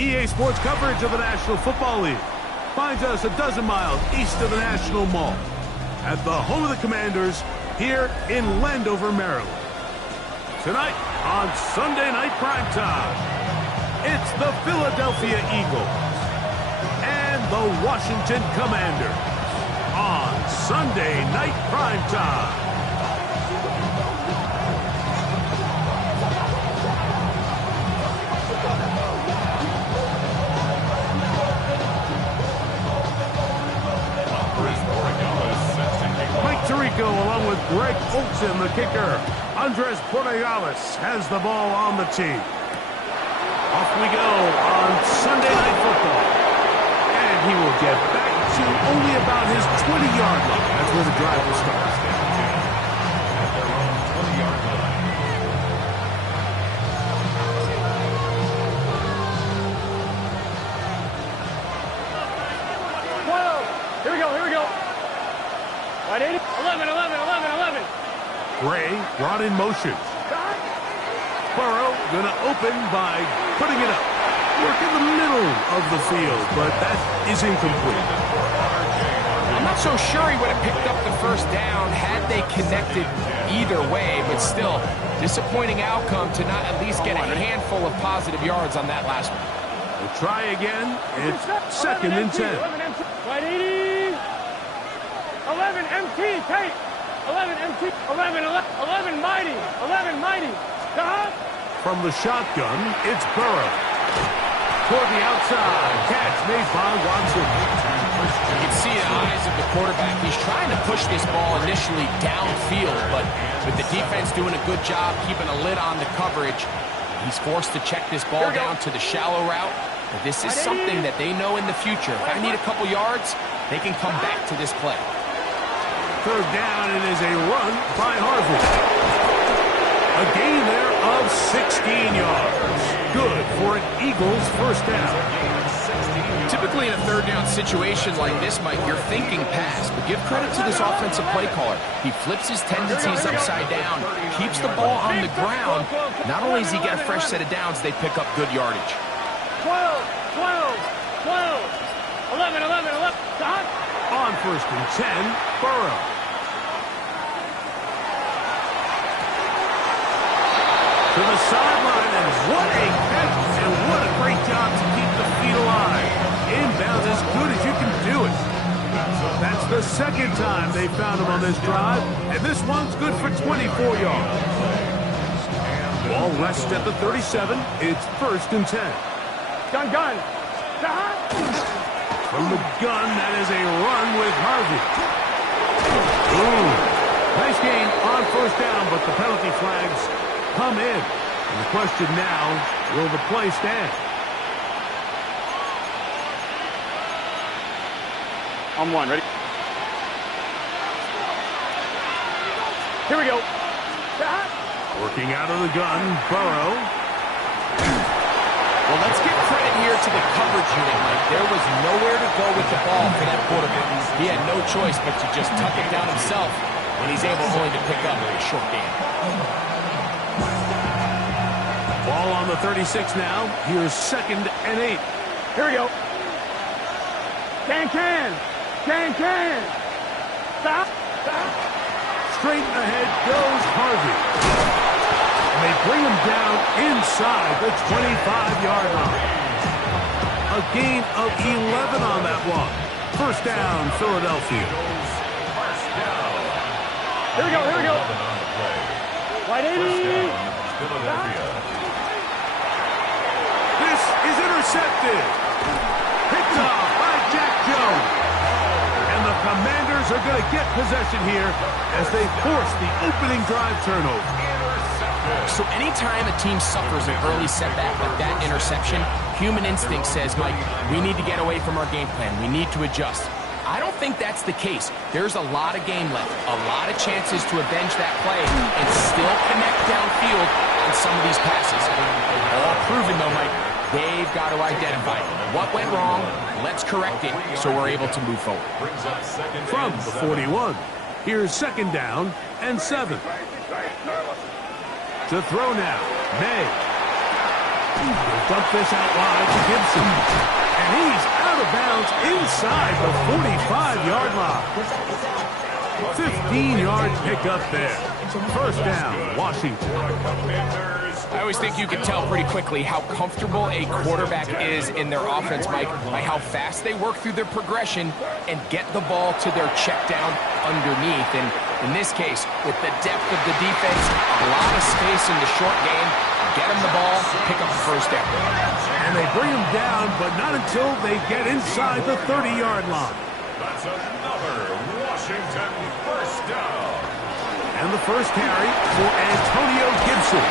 EA Sports coverage of the National Football League finds us a dozen miles east of the National Mall at the home of the Commanders here in Landover, Maryland. Tonight on Sunday Night Primetime, it's the Philadelphia Eagles and the Washington Commanders on Sunday Night Primetime. Along with Greg Olsen, the kicker. Andres Borregales has the ball on the tee. Off we go on Sunday Night Football. And he will get back to only about his 20-yard line. That's where the drive will start. At their own 20-yard line. Here we go. 11, 11, 11, 11. Gray brought in motion. Burrow going to open by putting it up. Work in the middle of the field, but that is incomplete. I'm not so sure he would have picked up the first down had they connected either way, but still, disappointing outcome to not at least get a handful of positive yards on that last one. We'll try again. It's 2nd and 10. 180. 11 MT, Tate. 11 MT. 11 mighty. 11 mighty. From the shotgun, it's Burrow. Toward the outside, catch made by Watson. You can see the eyes of the quarterback. He's trying to push this ball initially downfield, but with the defense doing a good job keeping a lid on the coverage, he's forced to check this ball down to the shallow route. But this is something that they know in the future. If I need a couple yards, they can come back to this play. 3rd down, it is a run by Harvey. A gain there of 16 yards. Good for an Eagles first down. Typically in a 3rd down situation like this, Mike, you're thinking pass, but give credit to this offensive play caller. He flips his tendencies upside down, keeps the ball on the ground. Not only does he get a fresh set of downs, they pick up good yardage. 12, 11, 11, 11. On 1st and 10, Burrow. To the sideline, and what a catch, and what a great job to keep the feet alive. Inbounds as good as you can do it. That's the 2nd time they found him on this drive, and this one's good for 24 yards. Ball rests at the 37. It's 1st and 10. Gun. From the gun, that is a run with Harvey. Ooh, nice gain on 1st down, but the penalty flags come in. And the question now, will the play stand? On 1, ready? Here we go. Working out of the gun, Burrow. Well, let's give credit here to the coverage unit, Mike. There was nowhere to go with the ball for that quarterback. He had no choice but to just tuck it down himself, and he's able only to pick up a short gain. Ball on the 36 now. Here's 2nd and 8. Here we go. Can. Stop. Straight ahead goes Harvey. And they bring him down inside the 25-yard line. A gain of 11 on that one. 1st down, Philadelphia. Here we go. Wide 80. This is intercepted. Picked off by Jack Jones. And the Commanders are going to get possession here as they force the opening drive turnover. So anytime a team suffers an early setback like that interception, human instinct says, Mike, we need to get away from our game plan. We need to adjust. I don't think that's the case. There's a lot of game left, a lot of chances to avenge that play and still connect downfield on some of these passes. All proven, though, Mike. They've got to identify what went wrong, let's correct it so we're able to move forward. From the 41, here's 2nd down and 7. To throw now, May. Dump this out wide to Gibson. And he's out of bounds inside the 45-yard line. 15-yard pickup there. First down, Washington. I always think you can tell pretty quickly how comfortable a quarterback is in their offense, Mike, by how fast they work through their progression and get the ball to their check down underneath. And in this case, with the depth of the defense, a lot of space in the short game, get them the ball, pick up the first down. And they bring him down, but not until they get inside the 30-yard line. That's another Washington first down. And the first carry for Antonio Gibson.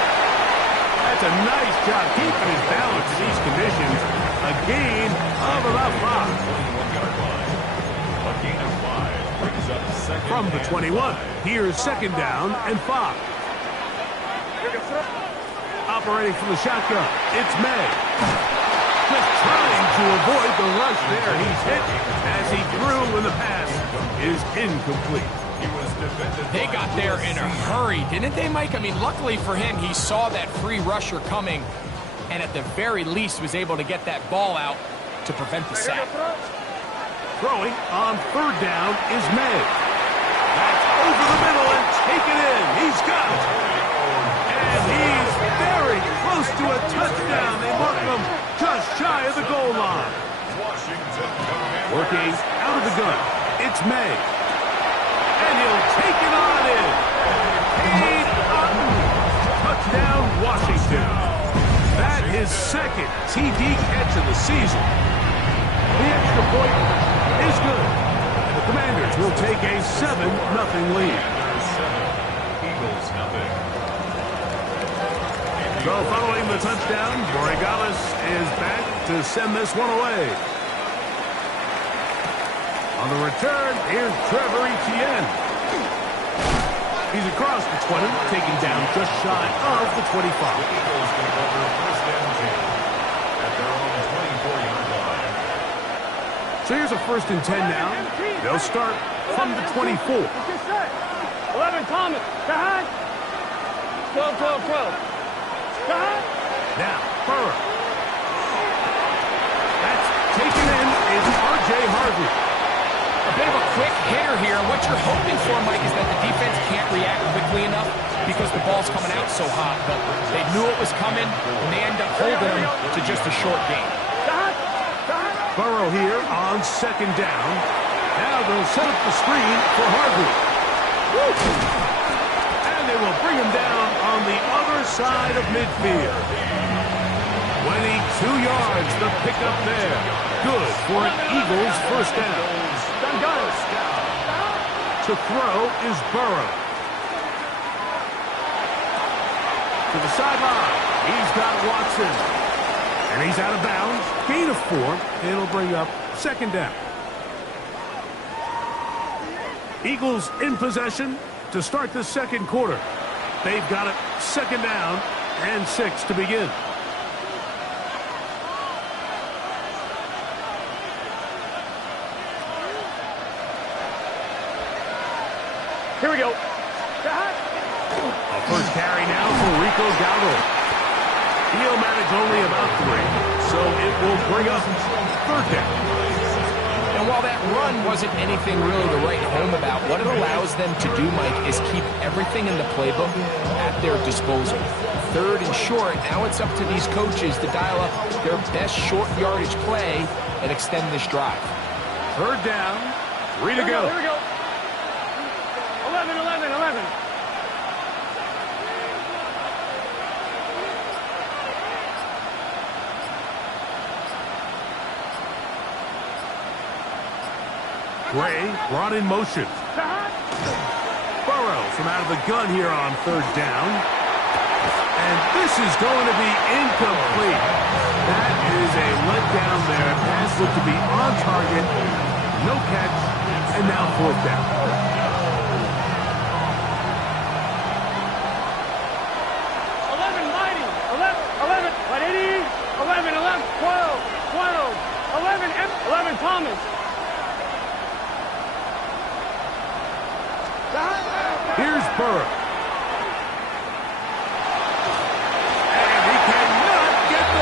That's a nice job keeping his balance in these conditions. A gain of about 5. 21-yard line. A gain of 5 brings up second. From the 21, here's second down and 5. Operating from the shotgun, it's May. Just trying to avoid the rush there. He's hit as he threw when the pass is incomplete. They got there in a hurry, didn't they, Mike? I mean, luckily for him, he saw that free rusher coming, and at the very least was able to get that ball out to prevent the sack. Throwing on third down is May. That's over the middle and taken in. He's got it. And he's very close to a touchdown. They mark him just shy of the goal line. Working out of the gun, it's May. And he'll take it on in. Cade Otton. Touchdown, Washington. That is second TD catch of the season. The extra point is good. And the Commanders will take a 7-0 lead. Eagles nothing. So following the touchdown, Borregales is back to send this one away. On the return, here's Trevor Etienne. He's across the 20, taken down just shy of the 25. The Eagles going to go for a first down at their own 24-yard line. So here's a 1st and 10 now. They'll start from the 24. 11, Thomas. Go ahead. 12, 12, 12. Go ahead. Now, Burrow. That's taken in is R.J. Harvey. A bit of a quick hitter here. What you're hoping for, Mike, is that the defense can't react quickly enough because the ball's coming out so hot. But they knew it was coming, and they end up holding them to just a short game. Burrow here on second down. Now they'll set up the screen for Harvey. And they will bring him down on the other side of midfield. 22 yards, the pickup there. Good for an Eagles first down. To throw is Burrow. To the sideline. He's got Watson. And he's out of bounds. Gain of 4. It'll bring up second down. Eagles in possession to start the second quarter. They've got it second down and 6 to begin. Here we go. A first carry now for Rico Dowdle. He'll manage only about 3, so it will bring up third down. And while that run wasn't anything really to write home about, what it allows them to do, Mike, is keep everything in the playbook at their disposal. Third and short, now it's up to these coaches to dial up their best short yardage play and extend this drive. Third down, 3 to go. Here we go. 11, 11, 11. Gray brought in motion. Burrow from out of the gun here on third down. And this is going to be incomplete. That is a letdown there. Pass looked to be on target. No catch. And now fourth down. 11, mighty. 11, 11, 12, 11, Thomas. Here's Burrow. And he cannot get the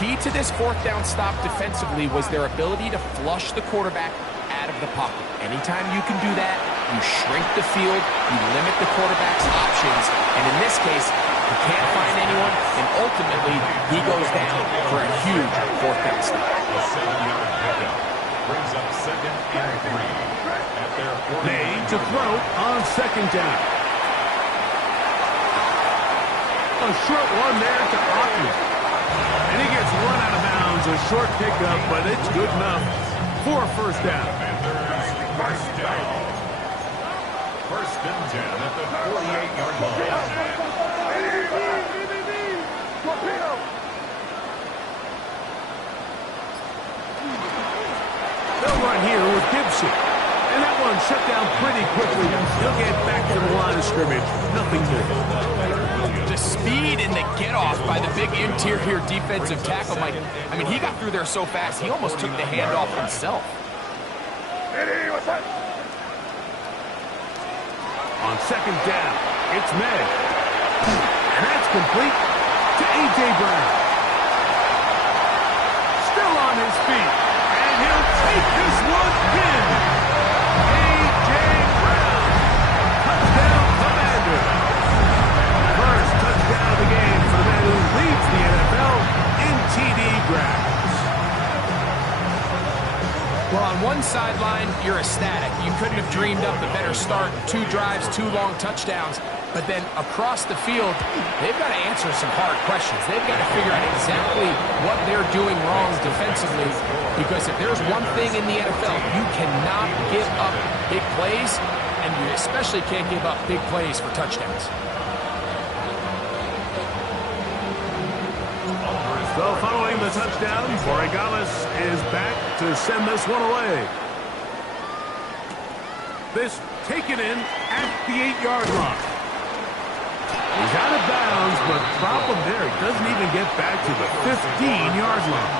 key to this fourth down stop defensively was their ability to flush the quarterback out of the pocket. Anytime you can do that, you shrink the field, you limit the quarterback's options, and in this case, he can't find anyone, and ultimately, he goes down for a huge fourth down stop. A 7-yard pickup brings up 2nd and 3 at their 40. Made to throw on 2nd down. A short one there to Otley. And he gets run out of bounds. A short pickup, but it's good enough for a first down. Commanders, first down. 1st and 10 at the 48-yard line. They'll run here with Gibson. And that one shut down pretty quickly. He'll get back to the line of scrimmage. Nothing more. The speed and the get-off by the big interior defensive tackle, Mike. I mean, he got through there so fast, he almost took the handoff himself. On 2nd down, it's May. And that's complete to A.J. Brown. Still on his feet. And he'll take this one in. A.J. Brown. Touchdown, Commander. First touchdown of the game for the man who leads the NFL in TD grabs. Well, on one sideline, you're ecstatic. You couldn't have dreamed up a better start. 2 drives, 2 long touchdowns. But then across the field, they've got to answer some hard questions. They've got to figure out exactly what they're doing wrong defensively. Because if there's one thing in the NFL, you cannot give up big plays, and you especially can't give up big plays for touchdowns. So following the touchdown, Borregales is back to send this one away. This taken in at the 8-yard line. He's out of bounds, but problem there, he doesn't even get back to the 15-yard line.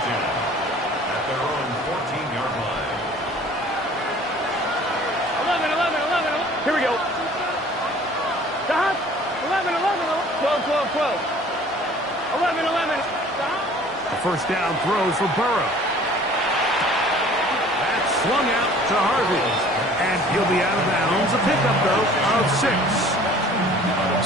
At their own 14-yard line. 11. Here we go. Stop. 11. 12. 11. Stop. A first down throw for Burrow. That's swung out to Harvey. And he'll be out of bounds. A pickup, though, of 6.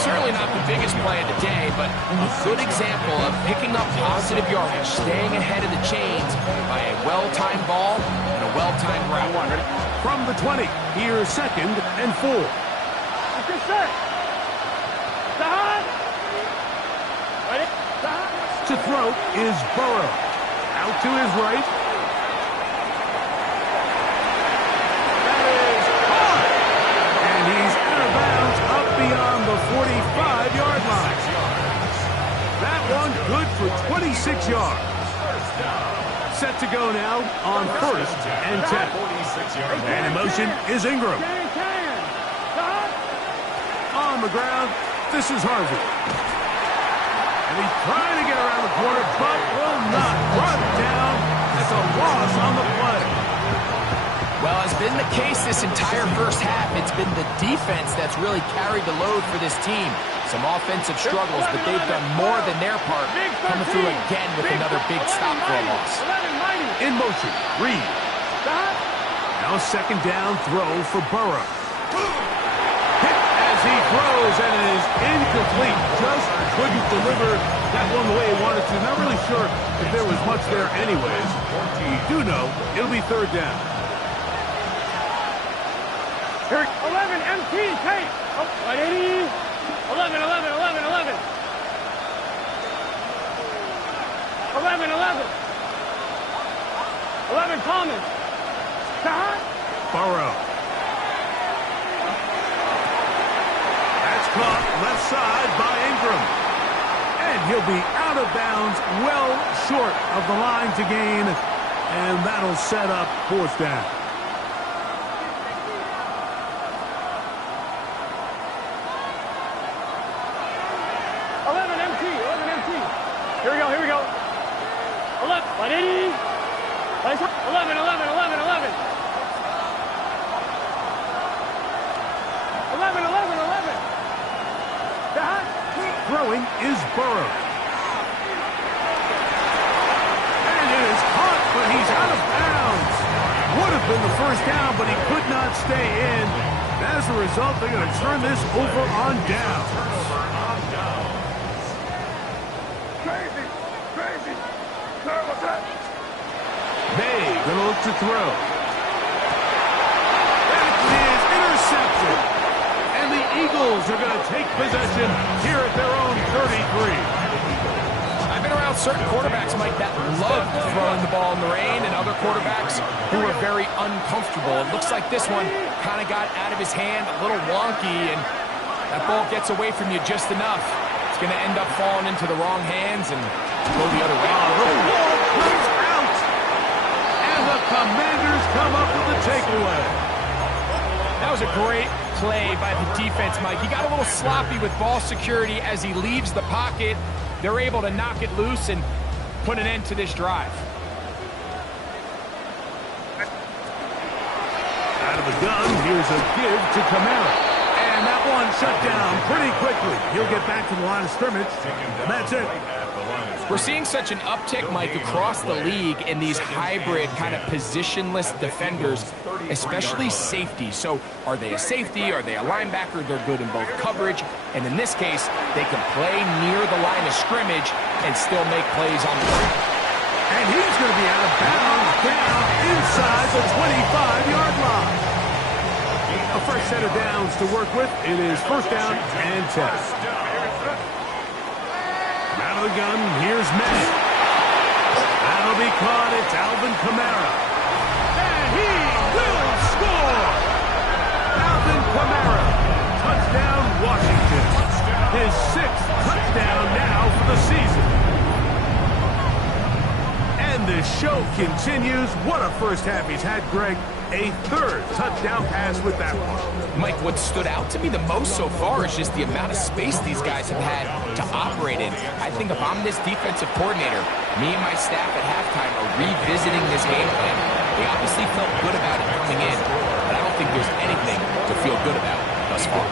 Certainly not the biggest play of the day, but a good example of picking up positive yardage, staying ahead of the chains by a well-timed ball and a well-timed route. From the 20, here's 2nd and 4. Good set. Stop. Ready? Stop. To throw is Burrow. Out to his right. That is caught. And he's out of bounds up beyond the 45-yard line. That one good for 26 yards. Set to go now on 1st and 10. 46-yard line. And in motion is Ingram. Stop. On the ground, this is Harvey. And he's trying to get around the corner, but will not. Run down. That's a loss on the play. Well, as been the case this entire first half, it's been the defense that's really carried the load for this team. Some offensive struggles, but they've done more than their part, coming through again with another big stop for a loss. In motion, Reed. Now 2nd down throw for Burrow. Hit as he throws, and it is incomplete. Just couldn't deliver that one the way he wanted to. Not really sure if there was much there anyways. You do know it'll be 3rd down. 11 MT tape. Oh, 180. 11. 11 Thomas. Stop. Burrow. That's caught left side by Ingram. And he'll be out of bounds, well short of the line to gain. And that'll set up 4th down. Here we go. 11. 180. 11. 11. Throwing is Burrow. in the first down, but he could not stay in. As a result, they're going to turn this over on down. Crazy. What's that? May going to look to throw. That is intercepted. And the Eagles are going to take possession here at their own 33. I've been around certain quarterbacks, Mike, that love throwing the ball in the rain, and other quarterbacks who are very uncomfortable. It looks like this one kind of got out of his hand, a little wonky, and that ball gets away from you just enough. It's going to end up falling into the wrong hands and go the other way. The ball comes out, and the Commanders come up with the takeaway. That was a great play by the defense, Mike. He got a little sloppy with ball security as he leaves the pocket. They're able to knock it loose and put an end to this drive. Out of the gun, here's a give to Kamara. And that one shut down pretty quickly. He'll get back to the line of scrimmage, and that's it. We're seeing such an uptick, Mike, across the league in these hybrid kind of positionless defenders, especially safety. So are they a safety? Are they a linebacker? They're good in both coverage. And in this case, they can play near the line of scrimmage and still make plays on the ground. And he's going to be out of bounds down inside the 25-yard line. A fresh set of downs to work with. It is first down and 10. Out of the gun, here's May. That'll be caught. It's Alvin Kamara. And he will score! Alvin Kamara. Touchdown, Washington. His 6th touchdown now for the season. And the show continues. What a first half he's had, Greg. A 3rd touchdown pass with that one. Mike, what stood out to me the most so far is just the amount of space these guys have had to operate in. I think if I'm this defensive coordinator, me and my staff at halftime are revisiting this game plan. They obviously felt good about it coming in, but I don't think there's anything to feel good about thus far.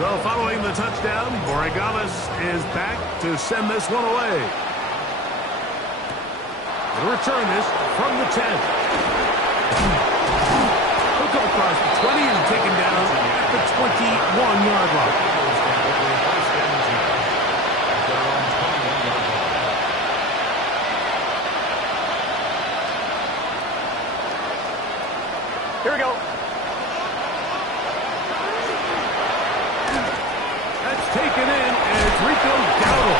So following the touchdown, Borregales is back to send this one away. He'll return this from the 10. He'll go across the 20 and taken down at the 21-yard line. Here we go. Taken in, and it's Rico Dowdle.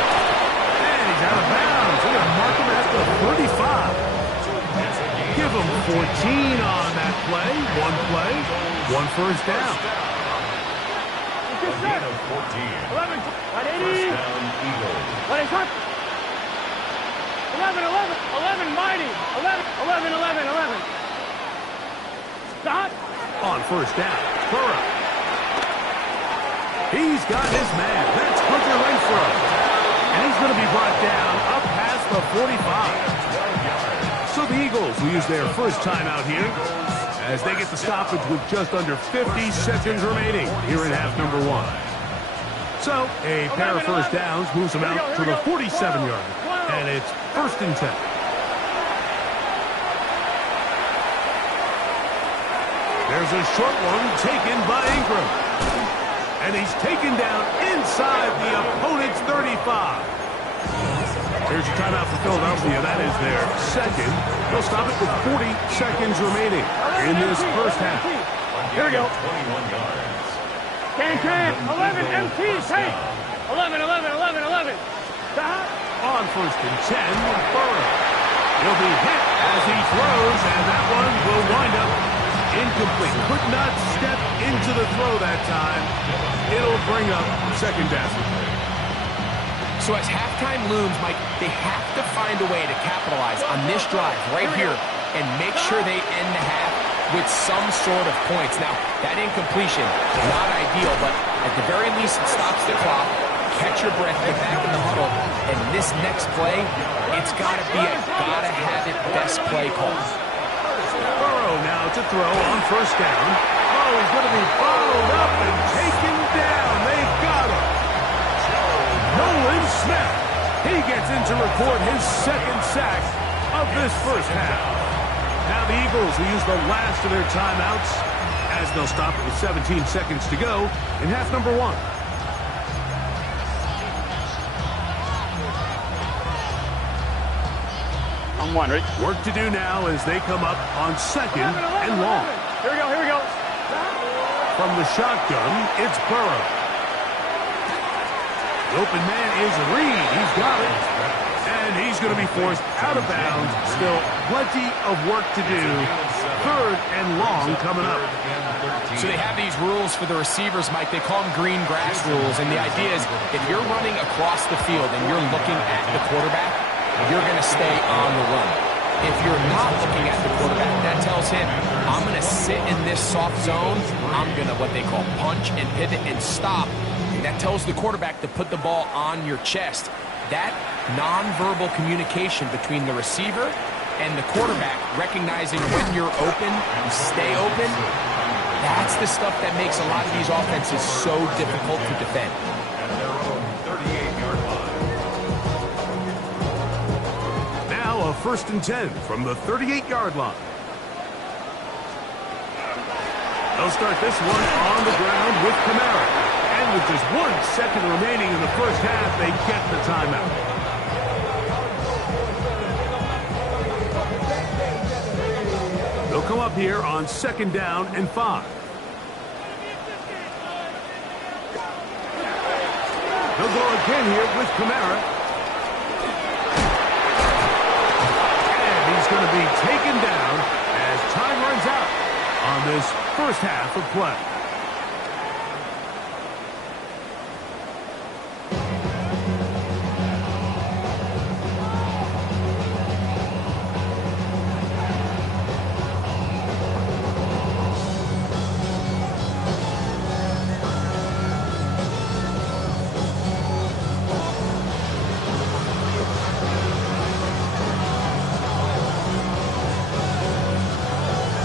And he's out of bounds. They're going to mark him at the 35. Give him 14 on that play. One play, one first down. Good set. 11. 180. 11, mighty. 11. Stop. On first down, Burrow. He's got his man. That's Hunter Renfrow. And he's going to be brought down up past the 45. So the Eagles will use their first timeout here as they get the stoppage with just under 50 seconds remaining here in half number 1. So a pair of first downs moves them out to the 47-yard. And it's first and 10. There's a short one taken by Ingram. And he's taken down inside the opponent's 35. Here's your timeout for Philadelphia. That is their second. They'll stop it with 40 seconds remaining in this first half. Here we go. 21 yards. Can. 11, MT, take. 11. Stop. On first and 10, Burrow. He'll be hit as he throws, and that one will wind up incomplete. Could not step into the throw that time. It'll bring up second down. So as halftime looms, Mike, they have to find a way to capitalize on this drive right here and make sure they end the half with some sort of points. Now, that incompletion, not ideal, but at the very least it stops the clock. Catch your breath, get back in the huddle, and this next play, it's got to be a gotta-have-it best play call. Burrow now to throw on first down. Oh, he's going to be followed up and taken down. They've got him. in to record his second sack of this first half. Now the Eagles will use the last of their timeouts as they'll stop it with 17 seconds to go in half number 1. I'm one, ready? Work to do now as they come up on second and long. Here we go, here we go. From the shotgun, it's Burrow. The open man is Reed. He's got it. And he's going to be forced out of bounds. Still plenty of work to do. Third and long coming up. So they have these rules for the receivers, Mike. They call them green grass rules. And the idea is if you're running across the field and you're looking at the quarterback, you're going to stay on the run. If you're not looking at the quarterback, that tells him, I'm going to sit in this soft zone. I'm going to what they call punch and pivot and stop. And that tells the quarterback to put the ball on your chest. That nonverbal communication between the receiver and the quarterback, recognizing when you're open, you stay open, that's the stuff that makes a lot of these offenses so difficult to defend. At their own 38-yard line. Now a 1st and 10 from the 38-yard line. They'll start this one on the ground with Kamara. And with just 1 second remaining in the first half, they get the timeout. They'll come up here on 2nd down and 5. They'll go again here with Kamara. And he's going to be taken down as time runs out on this first half of play.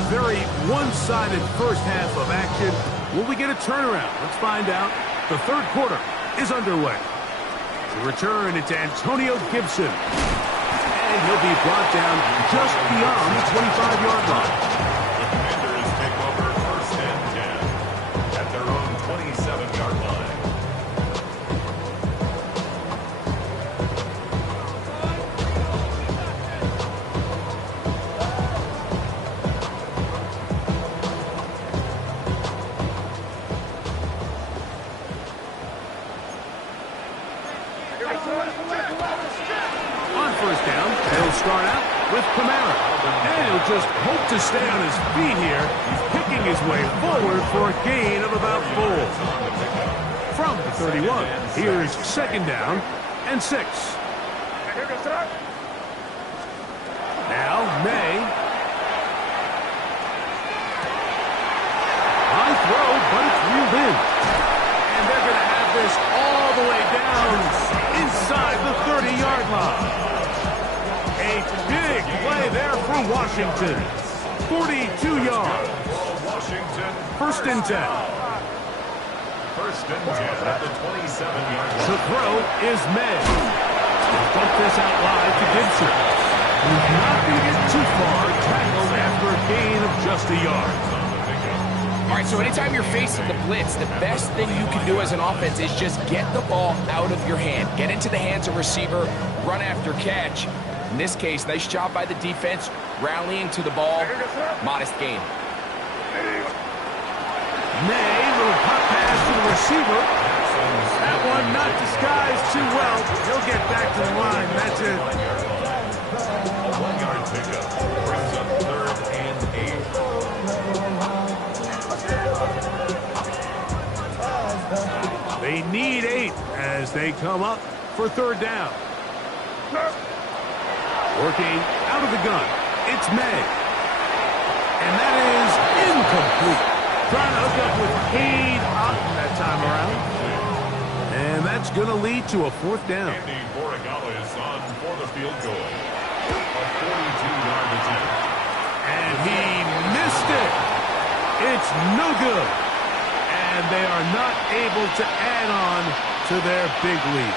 Very one-sided first half of action. Will we get a turnaround? Let's find out. The third quarter is underway. To return, it's Antonio Gibson. And he'll be brought down just beyond the 25-yard line. The Commanders take over 1st and 10 at their own 27-yard line. On 1st down, they'll start out with Kamara. And he'll just hope to stay on his feet here. He's picking his way forward for a gain of about 4. From the 31, here's 2nd down and 6. Now, May. High throw, but it's reeled in. And they're going to have this all the way down inside the 30-yard line. A big play there for Washington. 42 yards. Washington. 1st and 10. 1st and 10 at the 27-yard line. The throw is May. They'll dump this out wide to Gibson. He's not going to get too far. Tackled after a gain of just a yard. All right, so anytime you're facing the blitz, the best thing you can do as an offense is just get the ball out of your hand. Get into the hands of receiver, run after catch. In this case, nice job by the defense, rallying to the ball. Modest gain. May, little pop pass to the receiver. That one not disguised too well. He'll get back to the line. That's it. A 1-yard pickup brings up 3rd and 8. They need 8 as they come up for 3rd down. Working out of the gun, it's May. And that is incomplete. Trying to hook up with Cade Otten that time around. And that's going to lead to a 4th down. Andy Borregales on for the field goal. A 42-yard attempt. And he missed it. It's no good. And they are not able to add on to their big lead.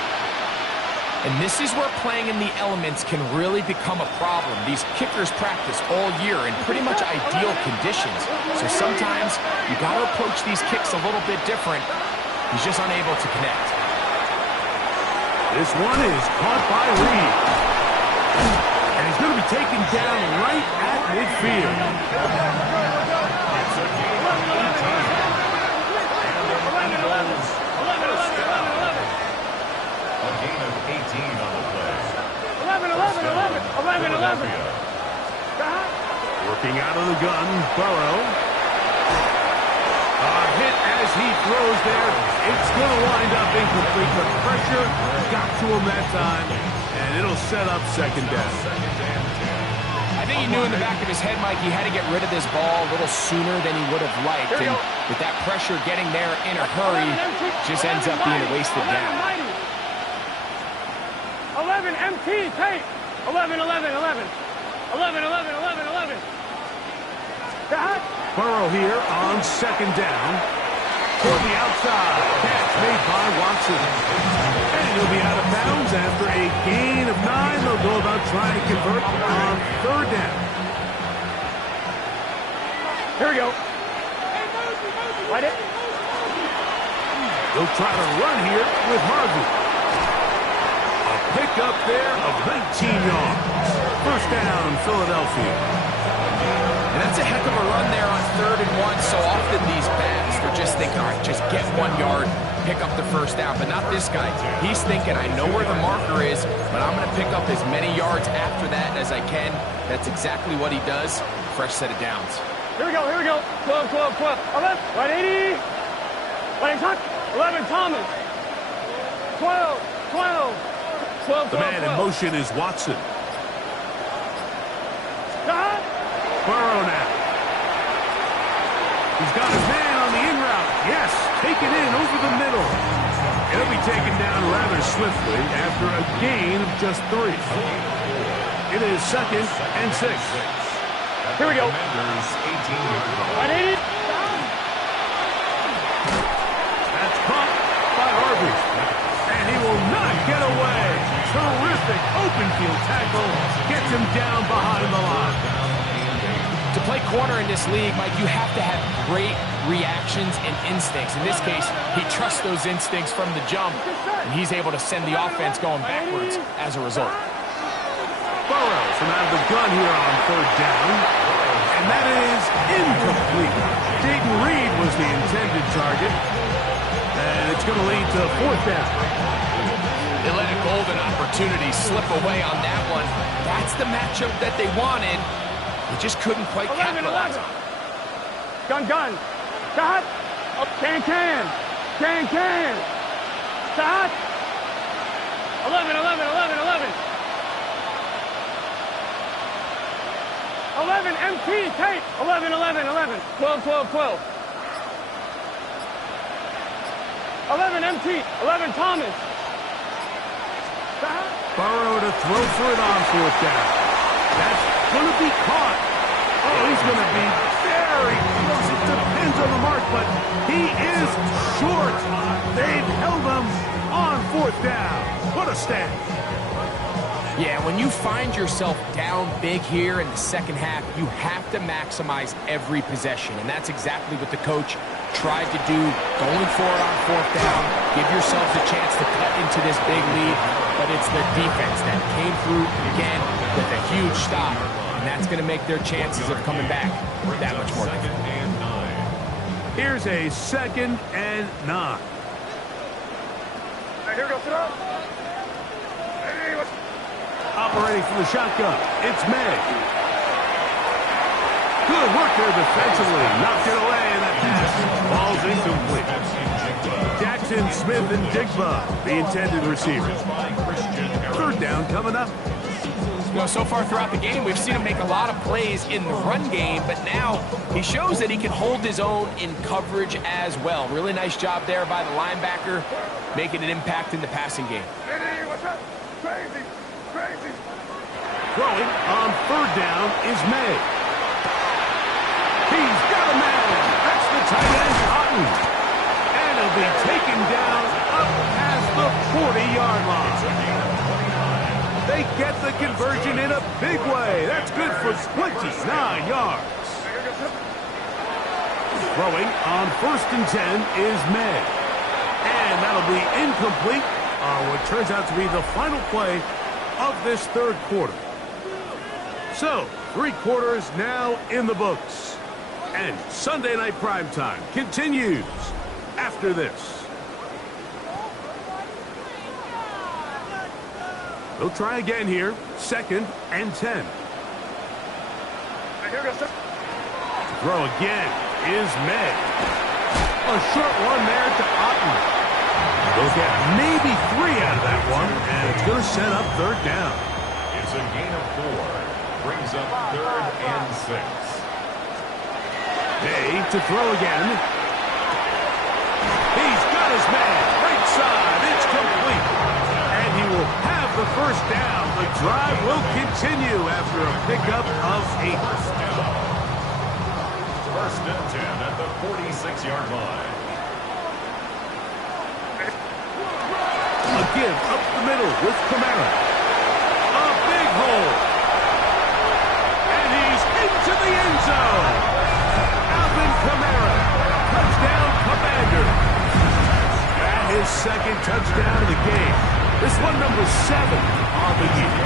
And this is where playing in the elements can really become a problem. These kickers practice all year in pretty much ideal conditions. So sometimes you got to approach these kicks a little bit different. He's just unable to connect. This one is caught by Reed. And he's going to be taken down right at midfield. It's a game of 18. A gain of 18 on the play. 11. Working out of the gun, Burrow. A hit as he throws there. It's going to wind up incomplete, but pressure got to him that time, and it'll set up second down. I think he knew in the back of his head, Mike, he had to get rid of this ball a little sooner than he would have liked. And with that pressure getting there in a hurry, just ends up being a wasted down. 11 MT, tape. 11. Burrow here on second down. Toward the outside. Catch made by Watson. And he'll be out of bounds after a gain of 9. They'll go about trying to convert on third down. Here we go. Light it. They'll try to run here with Harvey. A pickup there of 19 yards. First down, Philadelphia. And that's a heck of a run there on 3rd and 1. So often these backs, they're just thinking, all right, just get 1 yard, pick up the first down. But not this guy. He's thinking, I know where the marker is, but I'm going to pick up as many yards after that as I can. That's exactly what he does. Fresh set of downs. Here we go. 12. 11. Right 80. Right touch. 11 Thomas. 12. The man in motion is Watson. Burrow now. He's got his man on the in route. Yes, taken in over the middle. He'll be taken down rather swiftly after a gain of just 3. It is 2nd and 6. Here we go. Commanders 18-yard line. Right 80. That's caught by Harvey. And he will not get away. Terrific open field tackle. Gets him down behind the line. To play corner in this league, Mike, you have to have great reactions and instincts. In this case, he trusts those instincts from the jump, and he's able to send the offense going backwards as a result. Burrow from out of the gun here on 3rd down. And that is incomplete. Jaden Reed was the intended target. And it's going to lead to 4th down. They let a golden opportunity slip away on that one. That's the matchup that they wanted. They just couldn't quite capitalize on it. Gun. Shot. Can. Shot. 11. 11 MT, tape. 11. 12. 11 MT, 11 Thomas. Shot. Burrow to throw for it on 4th down. That's going to be caught. Oh, he's going to be very close. It depends on the mark, but he is short. They've held him on 4th down. What a stand. Yeah, when you find yourself down big here in the second half, you have to maximize every possession, and that's exactly what the coach tried to do, going for it on 4th down. Give yourselves a chance to cut into this big lead, but it's the defense that came through again with a huge stop, and that's going to make their chances of coming back that much more difficult. Here's a 2nd and 9. Here we go, sit up. Operating from the shotgun, it's May. Good work there defensively. Knocked it away, and that pass falls incomplete. Jackson, Smith, and Digba, the intended receivers. 3rd down coming up. You know, so far throughout the game, we've seen him make a lot of plays in the run game, but now he shows that he can hold his own in coverage as well. Really nice job there by the linebacker, making an impact in the passing game. Crazy. Throwing on 3rd down is May. He's got a man. That's the tight end, Cotton. And he'll be taken down up past the 40-yard line. They get the conversion in a big way. That's good for 29 yards. Throwing on 1st and 10 is May. And that'll be incomplete on what turns out to be the final play of this 3rd quarter. So, 3 quarters now in the books. And Sunday Night Primetime continues after this. They'll try again here. 2nd and 10. Throw again is May. A short one there to Otten. They'll get maybe 3 out of that one, and it's going to set up 3rd down. It's a gain of 4. Brings up 3rd and 6. May to throw again. He's got his man. Right side. It's complete. And he will have the 1st down. The drive will continue after a pickup of 8. 1st and 10 at the 46-yard line. A give up the middle with Kamara. A big hole. And he's into the end zone. Alvin Kamara. Touchdown, Commanders. And his 2nd touchdown of the game. This one number 7 on the year.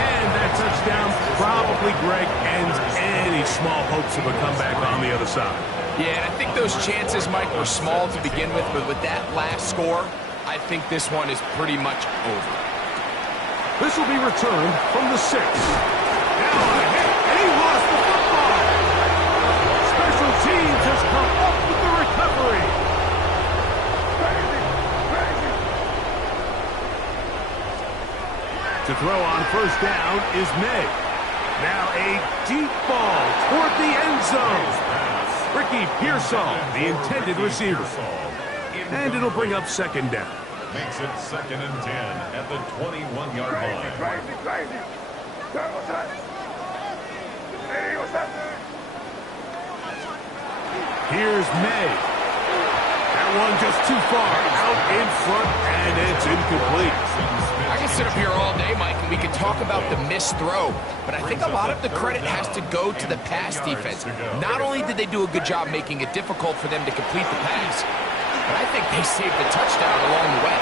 And that touchdown probably, Greg, ends any small hopes of a comeback on the other side. Yeah, and I think those chances, Mike, were small to begin with, but with that last score, I think this one is pretty much over. This will be returned from the 6. Now on a hit, and he lost the football. Special teams has come up with the recovery. To throw on 1st down is May. Now a deep ball toward the end zone. Ricky Pearsall, the intended receiver. And it'll bring up 2nd down. Makes it 2nd and 10 at the 21-yard line. Here's May. That one just too far out in front, and it's incomplete. I can sit up here all day, Mike, and we can talk about the missed throw, but I think a lot of the credit has to go to the pass defense. Not only did they do a good job making it difficult for them to complete the pass, but I think they saved the touchdown along the way.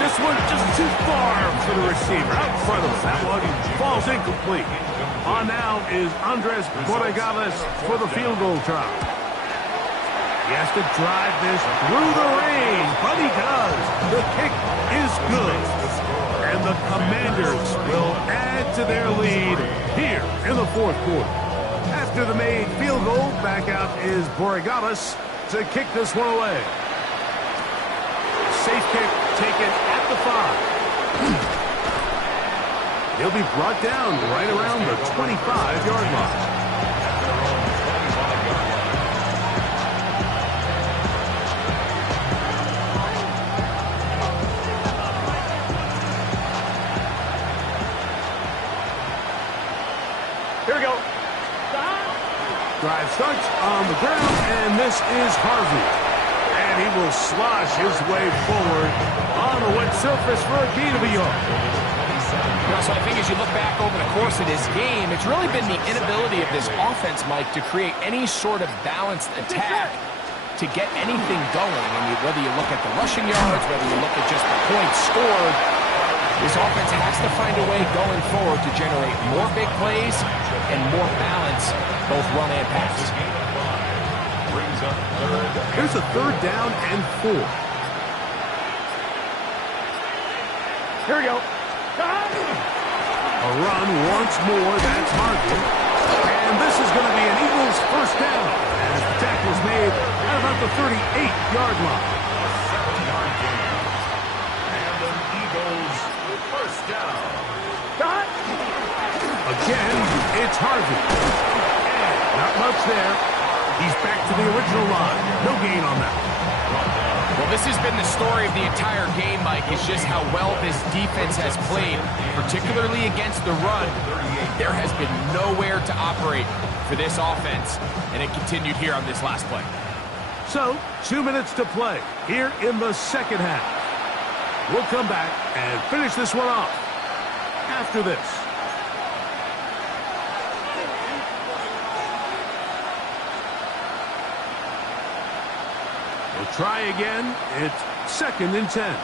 This one just too far for the receiver. Out in front of him. That one falls incomplete. On now is Andres Borregales for the field goal try. He has to drive this through the rain, but he does. The kick is good. And the Commanders will add to their lead here in the 4th quarter. After the made field goal, back out is Borregales to kick this one away. Safe kick taken at the 5. He'll be brought down right around the 25-yard line. Here we go. Drive starts on the ground, and this is Harvey. And he will slosh his way forward on a wet surface for a gain of a yard. So I think as you look back over the course of this game, it's really been the inability of this offense, Mike, to create any sort of balanced attack to get anything going. I mean, whether you look at the rushing yards, whether you look at just the points scored, this offense has to find a way going forward to generate more big plays and more balance, both run and pass. Here's a 3rd down and 4. Here we go. A run once more, that's Harvey. And this is going to be an Eagles 1st down as the tackle is made at about the 38-yard line. And an Eagles 1st down. Again, it's Harvey. And not much there. He's back to the original line. No gain on that. Well, this has been the story of the entire game, Mike, is just how well this defense has played, particularly against the run. There has been nowhere to operate for this offense, and it continued here on this last play. So, 2 minutes to play here in the 2nd half. We'll come back and finish this one off after this. We'll try again. It's 2nd and 10.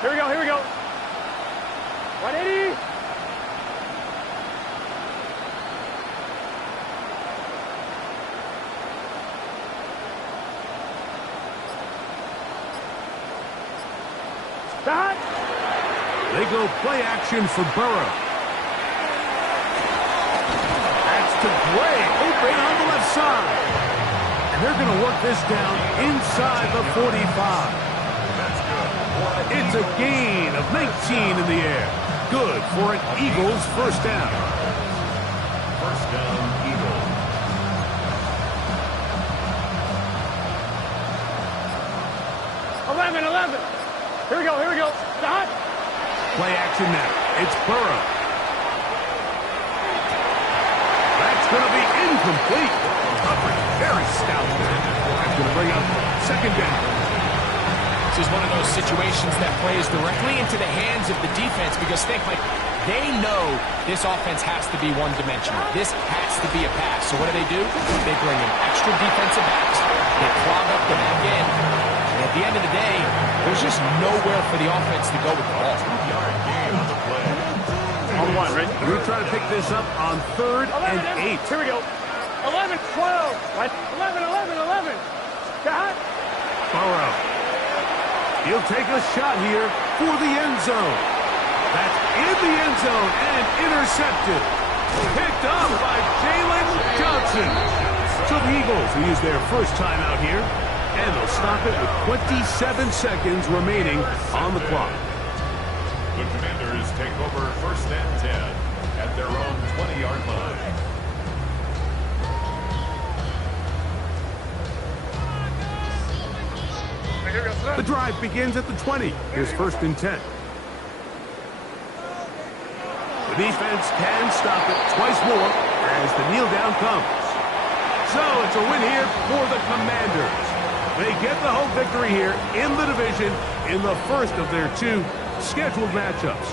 Here we go, here we go. 180. Stop. They go play action for Burrow. That's to Gray, open on the left side. And they're going to work this down inside the 45. It's a gain of 19 in the air. Good for an Eagles first down. First down, Eagles. Eleven. Here we go, here we go. Stop. Play action now. It's Burrow. That's going to be incomplete. Coverage very stout. That's going to bring up 2nd down. This is one of those situations that plays directly into the hands of the defense because think like they know this offense has to be one-dimensional. This has to be a pass. So what do? They bring in extra defensive backs. They clog up the back end. And at the end of the day, there's just nowhere for the offense to go with the ball. 2-yard gain on the play. On one, right? We're trying to pick this up on 3rd and 8. Here we go. 11, 12. Right? 11. Stop. Burrow. He'll take a shot here for the end zone. That's in the end zone and intercepted. Picked up by Jalen Johnson. So the Eagles will use their first time out here, and they'll stop it with 27 seconds remaining on the clock. The Commanders take over 1st and 10 at their own 20-yard line. The drive begins at the 20. Here's 1st and 10. The defense can stop it twice more as the kneel down comes. So it's a win here for the Commanders. They get the home victory here in the division in the first of their 2 scheduled matchups.